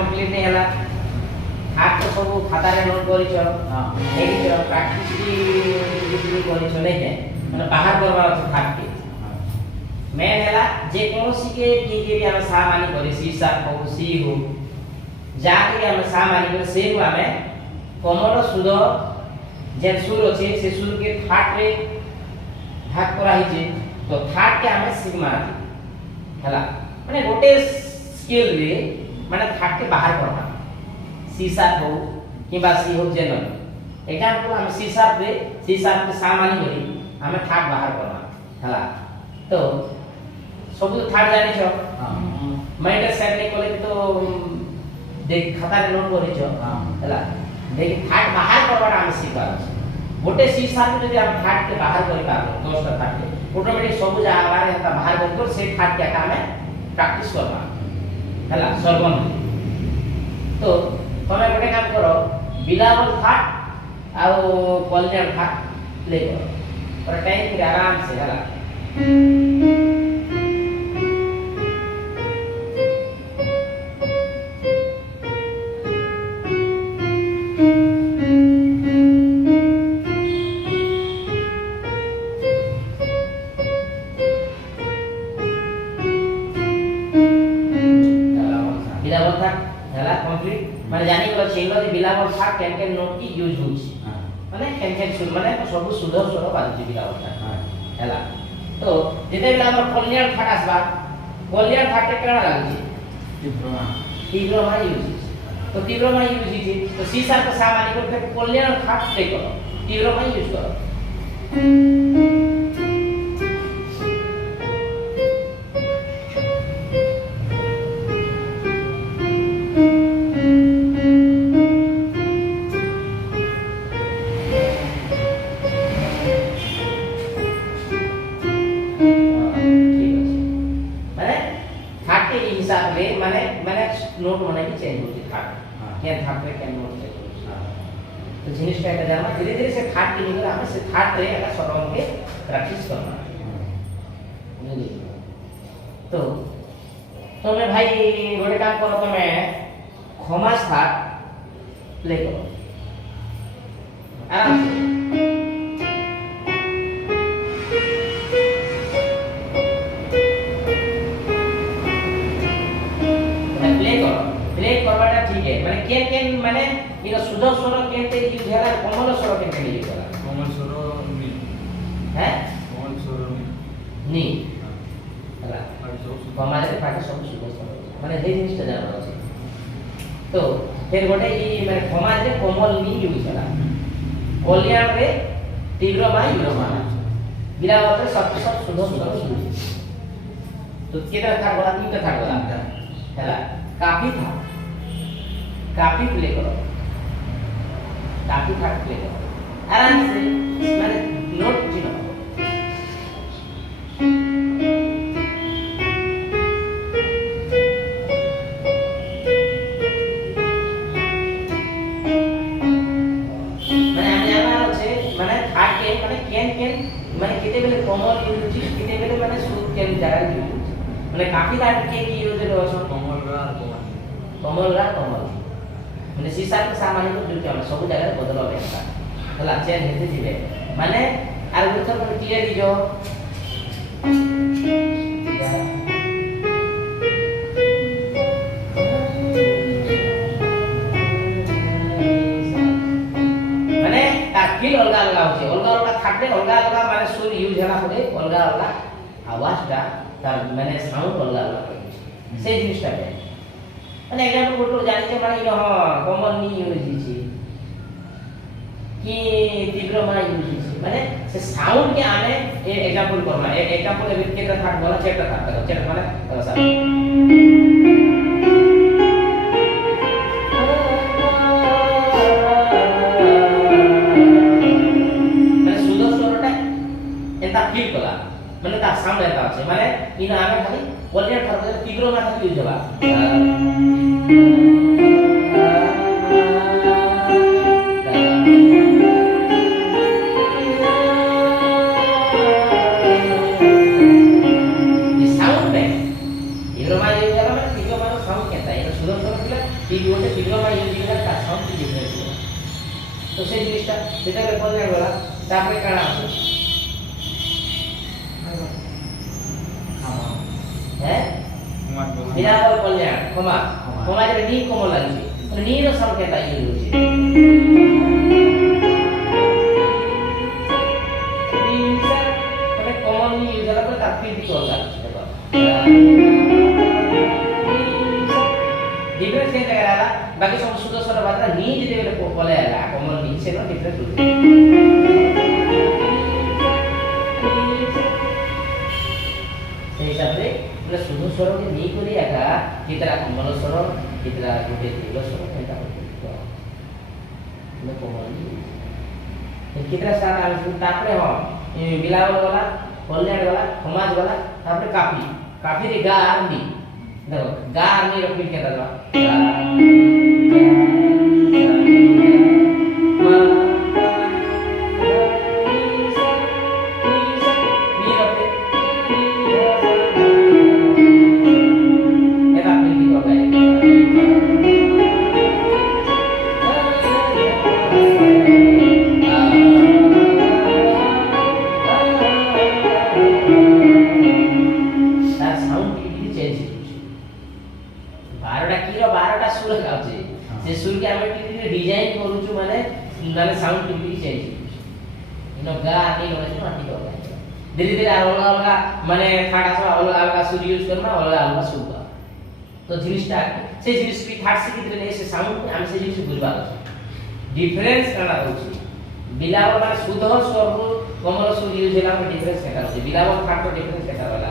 Complete नहीं हला हाथ तो सब खाता रे नोट करिछ हां एही जो प्रैक्टिस भी करिछ नै है माने बाहर करबा ଅଛି हाथ के मेन हला जे कोनोसी के भी हम सा मानी करी सी सा हो सी हो जाके हम सा मानी करी से को हमें कमल सुद जे सुर अछि से सुर के थाट रे भाग करा ही जे तो थाट के हमें सिग्मा हला माने गोटे स्केल रे माने थाट के बाहर करबा सी शार्प हो किबा सी हो जेन एग्जांपल हम सी शार्प के सामानी करी हमें थाट बाहर करबा हला तो सब थाट जानि छ हां माइनर सेट ने कोले तो देख खाता रे नोट करि छ हां हला देख थाट बाहर करबा हम सीखा गोटे सी शार्प जदि हम थाट के बाहर करि पाबो 10 टा थाट के ऑटोमेटिक सब जागा रे बाहर कर से थाट के का में प्रैक्टिस करबा हला सर्वम तो तमे गोटे काम करो बिलावल थाट आ कल्याण थाट प्ले करो और टाइम के आराम से हला बिलावल थाट हला कंप्लीट माने जानि को छिलो जे बिलावल थाट केन नोट की यूज होछि माने केन सुर माने सब सुधर स्वर बाजि बिलावल थाट हला तो जेते बेला हमर कल्याण थाट आसबा कल्याण थाट के केना लागछि तीव्रमा यूज तो तीव्रमा यूज छि तो सी शार्प के सामान्य को फिर कल्याण थाट प्ले करो तीव्रमा यूज करो माने नोट माने भी चेंज होती थाट क्या थाट रे क्या नोट चेंज होती तो जिनिस का जाना धीरे धीरे से थाट के निकल हमें से थाट रे अगर सरम के प्रैक्टिस करना तो मैं भाई गोटे काम करो तमे खमास थाट प्ले करो आराम से माने केन माने इनो शुद्ध स्वर केनते यूज होला कोमल स्वर केनते यूज होला कोमल स्वर नी हैं कोमल स्वर नी हला कमाले पाके सब शुद्ध स्वर माने हे जिनिस ता जाना अछि तो फिर गोटे ई माने कमाले कोमल नी यूज होला कल्याण रे तीव्र मा यूज होला बिलावल रे सब शुद्ध स्वर यूज तो केदा था बोला तीन था बोला हला काफी था काफी प्ले करो काफी थाट प्ले करो आराम से माने नोट चिनो माने हम जाना আছে माने थाट के माने केन माने केते बेले कोमल यूज छि केते बेले माने सुर केन जारा यूज माने काफी थाट के यूज रे अछि कोमल रा माने सी शार्प के सामान्य को दुर्ग हम सब जगह बदल होबे हला चेंज हेते जिवे माने आर गुथर पर क्लियर दिजो माने ताकिल अलगा अलगा होचे थाटे अलगा अलगा माने सुर यूज हला होले अलगा अलगा आवाज ता तार माने साउंड अलगा अलगा से जिनिस ता माने एग्जांपल गोटो जानि के माने इनो कॉमन नी यूज छि कि तीव्र मा यूज छि माने से साउंड के आने ए एग्जांपल करना एक एग्जांपल ए केटा थाट बोला चेटा थाट चेटा माने सा माने सुदो स्वरटा एता फील कला माने ता साउंड एता আছে माने इनो आमे खाली कल्याण थाट तीव्र मा थाट यूज होला টিভি ওটা টিভি বা ইউজিং এর কাজ সাউন্ড ডিফারেন্স হলো তো সেই জিনিসটা যেটা কল্যাণ গলা তারপরে কারা আছে হ্যাঁ বিরাবল কল্যাণ ক্ষমা ক্ষমা যেটা নি কমল লাগছে মানে নির সাউন্ড কেটা ইউজ হচ্ছে মানে কমল নি ইউজ হলো তার ফিল দিতে হবে দেখো डिफरेंस क्या कराला बाकी सब शुद्ध स्वर मात्रा नी जदि बेले बोले आला कॉमन नी से नो डिफरेंस होते से हिसाब से मतलब शुद्ध स्वर के नी कोली आका कितरा कॉमन स्वर कितरा गुटे तीव्र स्वर एटा होते तो मतलब कॉमन नी कितरा स्वर आवे तापरे हो बिलावल वाला कल्याण वाला समाज वाला तापरे काफी काफी रे गा नी देखो गा नी रिपीट करता जाओ गा साउंड टिप्पी चेंज इनो गा आती होने से माटी हो गया धीरे धीरे अलग अलग माने थाटा सब अलग अलग सुर यूज करना अलग अलग सुर का तो जिनिसटा से जिनिस की थाट से कितने से साउंड हम से जिनिस बुझबा डिफरेंस करना होची बिलाव माने शुद्ध स्वर को कमल सुर यूज होला में डिफरेंस केटा होची बिलाव थाट तो डिफरेंस केटा होला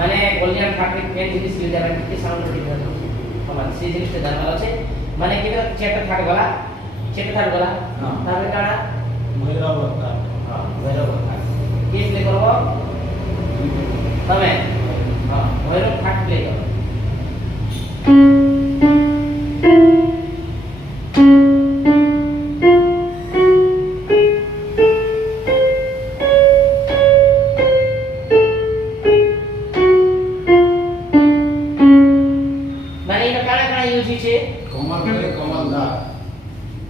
माने कल्याण थाट के केन जिनिस यूज होला के साउंड डिफरेंस होची समान से जिनिस के जानवा আছে माने कितने चेट थाट गला चेक थार गला तारपरे काड़ा भैरव थार हां भैरव थार के प्ले करबो तमे हां भैरव थार प्ले करो माने इनो काड़ा काड़ा यूज छे कमल रे कमल दा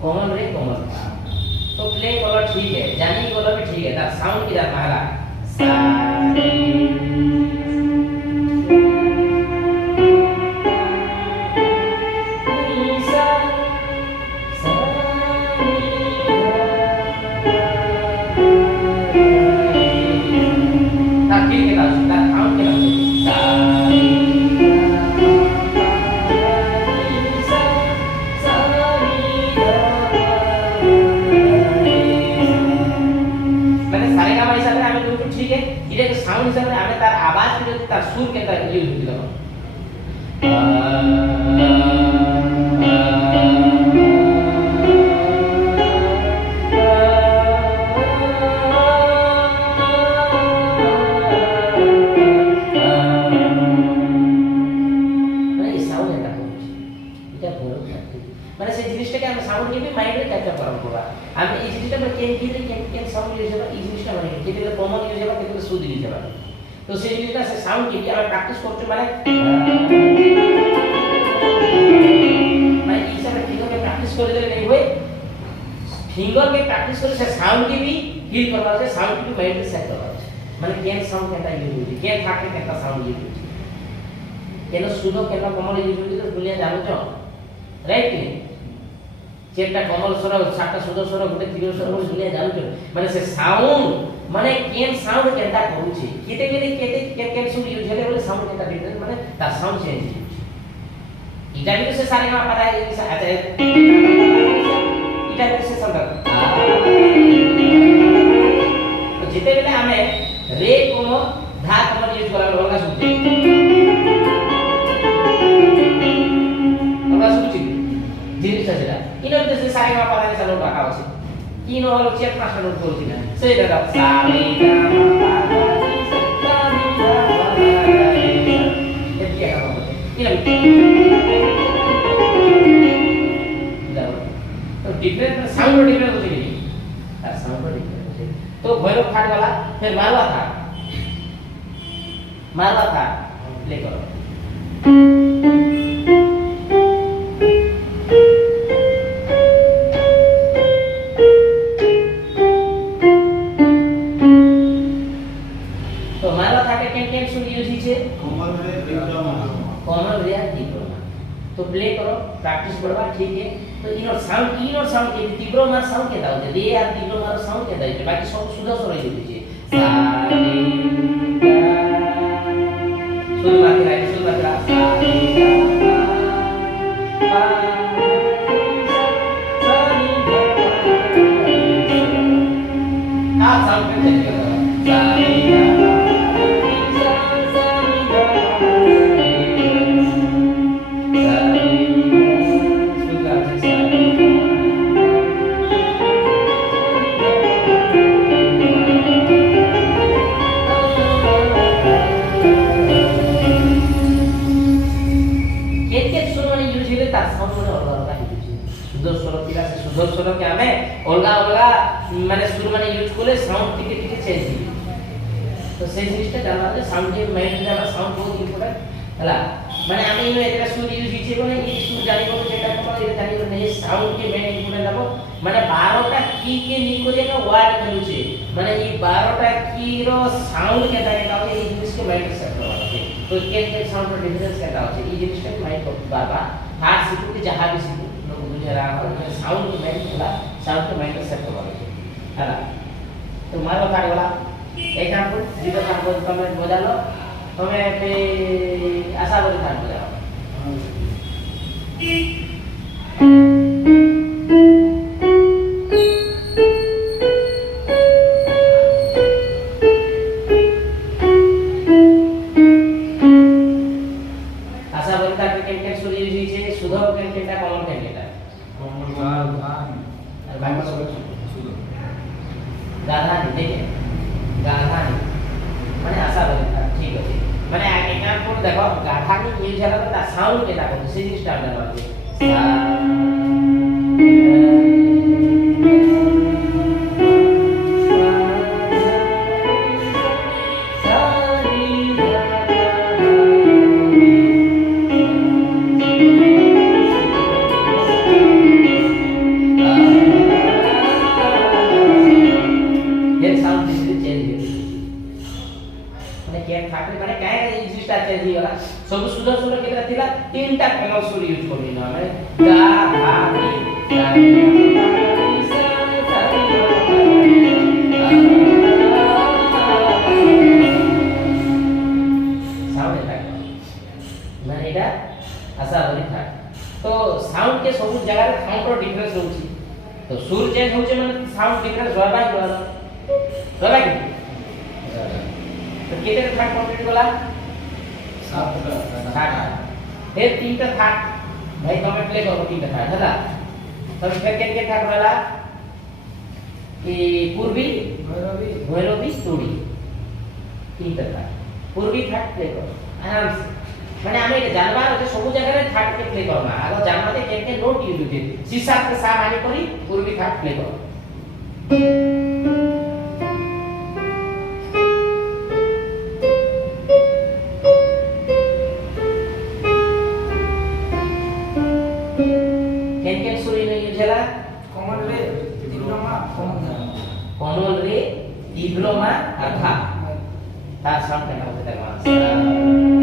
कॉमन रे कॉमन तो प्ले करो ठीक है जानी बोलो भी ठीक है ता साउंड की जात पहला सा रे नी सा सा नी ता ठीक है ता साउंड के सा साउंड हिसाब से हमें तार आवाज के तार सुर के तार यूज होती है মানে এই সাউন্ড এটা করছে এটা বড় মানে সেই জিনিসটাকে আমরা সাউন্ড নিয়ে মাইন্ডে ক্যাপচার করা পড়া আমি এই জিনিসটা আমরা কেন কেন সাউন্ড ইউজ হবে এই জিনিসটা মানে কেটে কমন ইউজ হবে কেটে শুদ্ধ ইউজ হবে তো সেই জিনিসটা সে সাউন্ড কি আমরা প্র্যাকটিস করতে মানে এই হিসাবে ফিঙ্গার কে প্র্যাকটিস করে দিলে नहीं हुए फिंगर के प्रैक्टिस करे से साउंड की भी फील करवा से साउंड की माइंड में सेट करवा माने केन साउंड केटा यूज होती केन थाके केटा साउंड यूज होती केन शुद्ध केन कमल यूज होती तो दुनिया जानो छ राइट चेटा कमल स्वर सातटा शुद्ध स्वर गुटे तीव्र स्वर बोली दुनिया जानो छ माने से साउंड माने केन साउंड केटा करूची केते केन सुर यूज हेले बोले साउंड केटा डिफरेंट माने ता साउंड चेंज इटा भी तो से सारे में पता है अच्छा इटा भी से संदर्भ तो जिते बेले हमें रे कोम धा कोम यूज करा अलगा सुनते अलगा सुनছি জিনিসটা যেটা ইনো তো সারে মা পড়া নিছে নোট রাখা আছে ইনো হলো চেক পাঁচটা নোট বলছি না সেটা দাও সা রে গা মা পা সা নি গা মা রে এটা কি হবে ইনো तो डिफरेंस साउंड डिफरेंस होती है साउंड डिफरेंस है तो भैरव थाट वाला फिर मारवा था प्ले करो तो प्ले करो प्रैक्टिस करवा ठीक है तो इनर साउंड के तीव्र मार साउंड के दाओ रे यार तीव्र मार साउंड के दाई बाकी सब सुधा स्वर ही दीजिए सा रे गा सुध बाकी सा रे गा पा आप साउंड पे चेंज करो सा रे गा स्वर के हमें अलगा अलगा माने सुर माने यूज करले साउंड टिके टिके चेंज ही तो से जिनिसटा जानवा जे साउंड के माइंड रे साउंड बहुत इंपोर्टेंट हला माने हमें इनो एतरा सुर यूज हिचे कोने ई सुर जानि को जेटा को ए जानि को नहीं साउंड के मेन इंपोर्टेंट लाबो माने 12टा की के नी करे का वर्ड मिलु छे माने ई 12टा की रो साउंड के दाने का ए जिनिस के माइंड सेट करवा छे तो के साउंड रो डिफरेंस के दाओ छे ई जिनिसटा माइंड को बाबा हाथ सिखु के जहां भी सिखु जरा साउंड माइंड होला साउंड के माइंड सेट करवा हला तो मारो कार्य वाला एग्जांपल जीरो काम को तुम बजा लो तुम्हें पे आशा बोली काम बजाओ आशा बोली का के सुर यूज है सुधो के कॉमन कैंडिडेट गाधानी ठीक है गाधानी माने आशा बोली ठीक है माने एग्जांपल देखो गाधानी यूज है तो साउंड के लागो से स्टार्ट करवा दे सब सुधा सुर केतरा थिला तीनटा कॉमन सुर यूज करनी ना हमें गा धा नी सा साउंड इफेक्ट माने एटा आशा बोली था तो साउंड के सब जगह रे साउंड रो डिफरेंस होची तो सुर चेंज होचे माने साउंड डिफरेंस होबा कि तो केते थाट कंप्लीट होला फिर तीनटा थाट भाई तुम्हें प्ले करो तीनटा थाट है ना तब फिर के थाट वाला कि पूर्वी भैरवी तोड़ी तीनटा थाट पूर्वी थाट प्ले करो आराम से माने हमें जानवा होते सब जगह रे थाट के प्ले करना आगो जानवाते के नोट यूज होते शीशा के सामान्य करी पूर्वी थाट प्ले करो कॉमन रे डिप्लोमा आधा ता साउंड करना होता है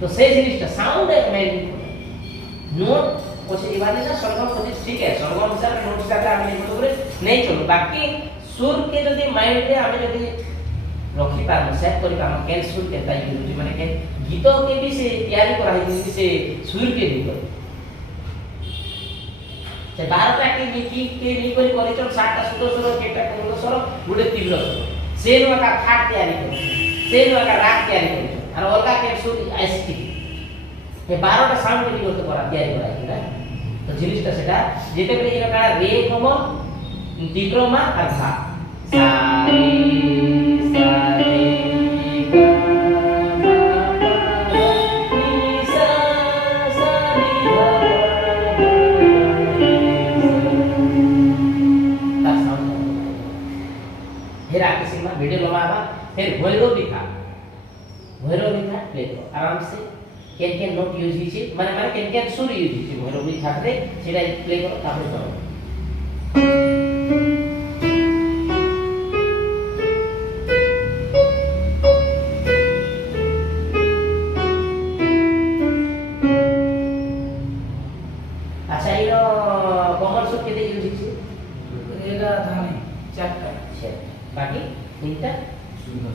तो से जिनिसटा साउंड है मेन नोट पछे दिवाने ना सरगम पछे ठीक है सरगम हिसाब नोट हिसाब हम लिखो तो नहीं चलो बाकी सुर के जदी माइंड रे हम जदी रखी पार सेट करी काम केन सुर के ताई यूज माने के गीत के भी से तैयारी करा है से सुर के भी कर से 12 टा के नी करी चल 7 टा सुर सुर केटा कोन सुर गुडे तीव्र सुर से नो का थाट तैयारी कर से नो का राग तैयारी कर और अलगा कैप्सूल एसटी ये 12 टा साउंड के करते करा तैयारी करा है ना तो जिनिसटा सेटा जेते बेले इना का रे कम तीव्र मा और धा सा रे सा रे गा मा पा नी सा सा नी धा ता साउंड फिर आके सीमा वीडियो लगावा फिर भैरव लिखा प्ले करो आराम से केन नोट यूज हिचे माने केन सुर यूज हिचे भैरव लिखा रे सेटा प्ले करो तापर करो अच्छा इनो कमल सुर केते यूज हिचे रेगा धानी चारटा छे बाकी तीनटा सुदर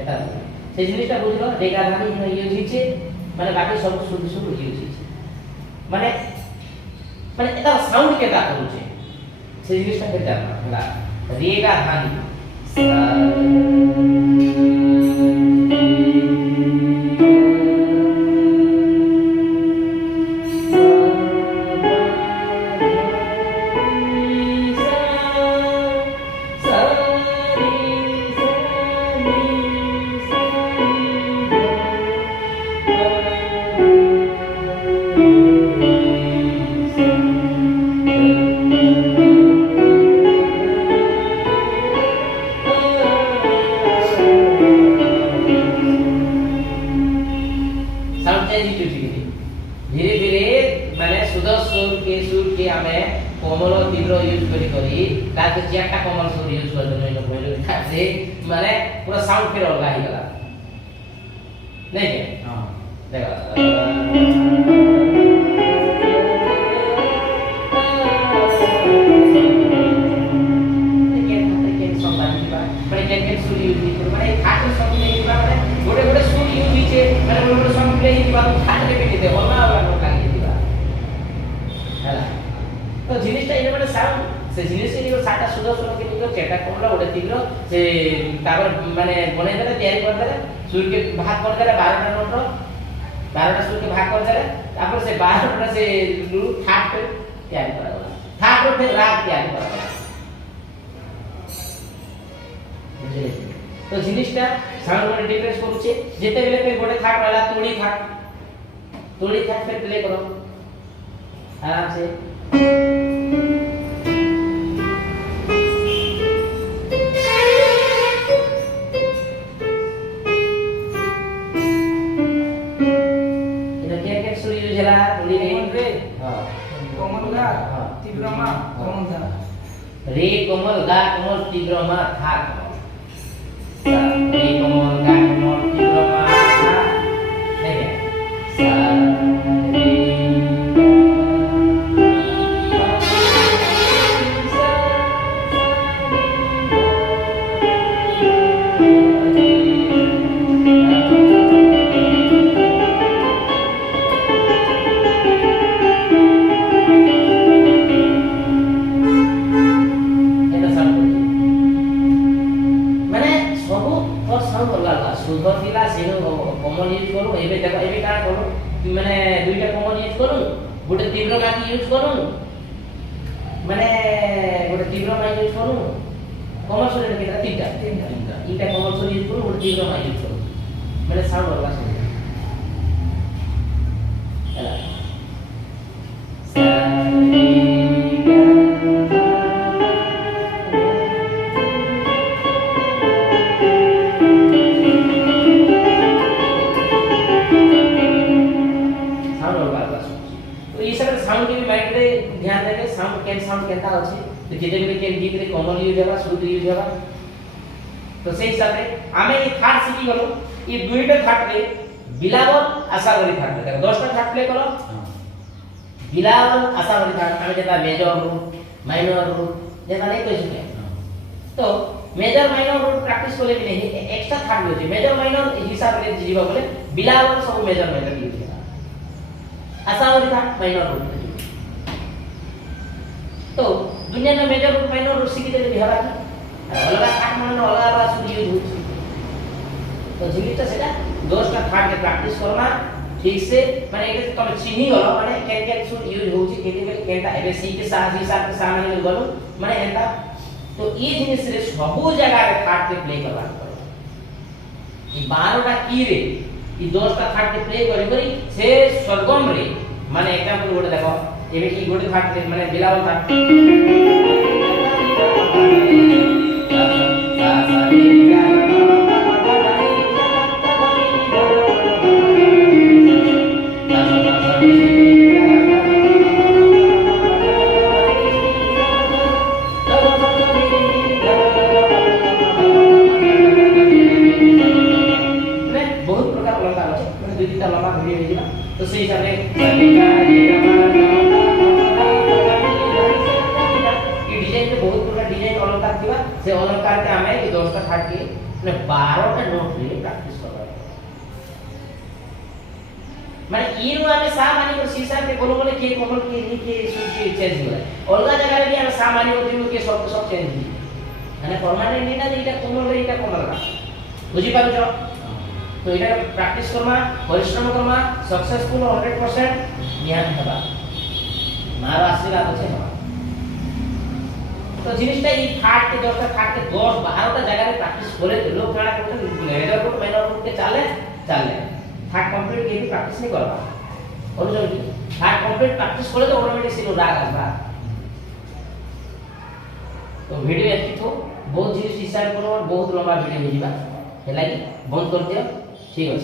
এটা সেই জিনিসটা বুঝলো রেগা ধানি ইউজ হিছে মানে বাকি সব শুদ্ধ শুদ্ধ ইউজ হিছে মানে মানে এটা সাউন্ড কেটা করছে সেই জিনিসটা ফের জানা হলা রেগা ধানি धीरे धीरे माने सुदर सुर के हमें कोमल तीव्र यूज करी ताके चारटा कोमल सुर यूज कर देनो भइलो से माने पूरा साउंड फेर अलग ही गला नहीं के हां देखो तो जिनिसटा इने माने साउंड से जिनिस इने साटा सुदर सुर के निको चेटा कोमला ओडे तीव्र से तापर माने बने देले तैयारी कर देले सुर के भाग कर देले 12टा नोट 12टा सुर के भाग कर देले तापर से 12टा से ठाट तैयारी करा गला ठाट रो फिर राग तैयारी करा गला बुझले तो जिनिसटा साउंड माने डिफरेंस करूचे जेते बेले पे गोडे ठाट वाला तोड़ी ठाट फिर प्ले करो आराम से रे कोमल गा कोमल तीव्र मा था रे कोमल गा कोमल तीव्र मा था नहीं है सा रे सुधर थिला सेनो कॉमन यूज करू एबे देखो एबे का करू माने दुईटा कॉमन यूज करू गोटे तीव्र गाकी यूज करू माने गोटे तीव्र मा यूज करू कॉमन सुर केटा तीनटा इटा कॉमन सुर यूज करू गोटे तीव्र मा यूज करू माने साउंड अलग सुन हैला सा रे साउंड के भी माइंड रे ध्यान देके साउंड केनता अछि तो जेते भी केन गीत रे कॉमन यूज हेबा शुद्ध यूज हेबा तो सही हिसाब रे आमे ये थाट सिखी गलो ये दुईटा थाट रे बिलावल आशा करी थाट देखो 10टा थाट प्ले करो बिलावल आशा करी थाट आमे जेता मेजर रूट माइनर रूट जेता नहीं कहि सके तो मेजर माइनर रूट प्रैक्टिस करले भी नहीं एक्स्ट्रा थाट होजे मेजर माइनर हिसाब रे जीवा बोले बिलावल सब मेजर यूज हेबा आशा करी थाट माइनर रूट तो दुनिया में मेजर रूट माइनर रूट सीखी देले बिहारा की अलग थाट मान अलग अलग सुर यूज होछि तो जिनिसटा सेटा 10टा थाट के प्रैक्टिस करना ठीक से माने एक तुम चिन्ही गलो माने केन केन सुट यूज होची केते बेले केनटा एबे सी के साथ हिसाब के सामान में गलो माने एंता तो ई जिनिस रे सबु जगह रे थार्ड के प्ले करवा पड़ो ई 12 टा की रे ई 10 टा थार्ड के प्ले करी करी से सरगम रे माने एग्जांपल गोटे देखो एबे की गोटे थार्ड रे माने बिलावल थार्ड तो सही हिसाब से डिजाइन में बहुत प्रकार डिजाइन अलंकार थिबा से अलंकार के हमें 10 टा थार्ड के माने 12 टा नोट रे प्रैक्टिस करबा माने इनु हमें सा माने को सीसा के बोलो बोले के कोमल के नी के सुन के चेंज होला अलगा जगह रे भी हम सा माने को दिनु के सब चेंज दी माने परमानेंट नी ना एटा कोमल रे एटा कोमल का बुझी पारो छ तो এটা প্র্যাকটিস করমা পরিশ্রম করমা सक्सेसफुल 100% জ্ঞান হবা মার আশীর্বাদ আছে না তো জিনিসটা এই থার্ড के 10 টা থার্ড के 10 12 টা জায়গায় প্র্যাকটিস করে তো লোক কারা করতে লেডার কোড মাইনর কোড के চালে থার্ড কমপ্লিট के भी প্র্যাকটিস नहीं करबा और जो থার্ড কমপ্লিট প্র্যাকটিস করে তো অটোমেটিক সিনো রাগ আসবা तो वीडियो एति तो बहुत जिनिस हिसाब करो और बहुत लंबा वीडियो हो जिबा हेला बंद कर दियो ठीक है।